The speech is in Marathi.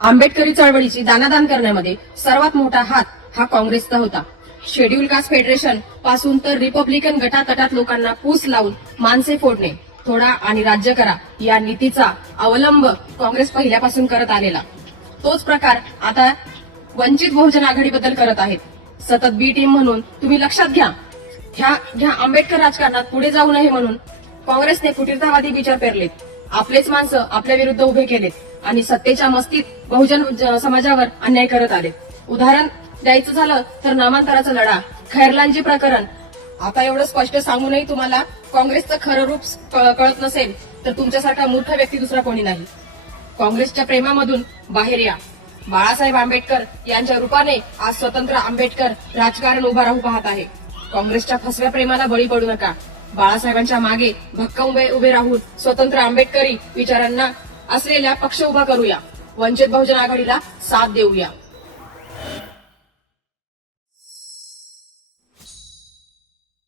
आंबेडकरी चळवळीची दानादान करण्यामध्ये सर्वात मोठा हात हा काँग्रेसचा होता. शेड्यूल कास्ट फेडरेशन पासून तर रिपब्लिकन गटातटात लोकांना पूस लावून माणसे फोडणे, थोडा आणि राज्य करा या नीतीचा अवलंब काँग्रेस पहिल्यापासून करत आलेला. तोच प्रकार आता वंचित बहुजन आघाडीबद्दल करत आहेत. सतत बी टीम म्हणून तुम्ही लक्षात घ्या. ह्या आंबेडकर राजकारणात पुढे जाऊ नये म्हणून काँग्रेसने फुटीरतावादी विचार पेरलेत. आपलेच माणसं आपल्या विरुद्ध उभे केलेत आणि सत्तेच्या मस्तीत बहुजन समाजावर अन्याय करत आले. उदाहरण द्यायचं झालं तर नामांतराचा लढा, खैरलांजी प्रकरण. आता एवढं स्पष्ट सांगूनही तुम्हाला काँग्रेसचं खरं रूप कळत नसेल तर तुमच्यासारखा मूर्ख व्यक्ती दुसरा कोणी नाही. काँग्रेसच्या प्रेमामधून बाहेर या. बाळासाहेब आंबेडकर यांच्या रूपाने आज स्वतंत्र आंबेडकर राजकारण उभा राहू पाहत आहे. काँग्रेसच्या फसव्या प्रेमाला बळी पडू नका. बाळासाहेबांच्या मागे भक्कम उभे राहून स्वतंत्र आंबेडकरी विचारांना असलेला पक्ष उभा करूया. वंचित बहुजन आघाडीला साथ देऊया.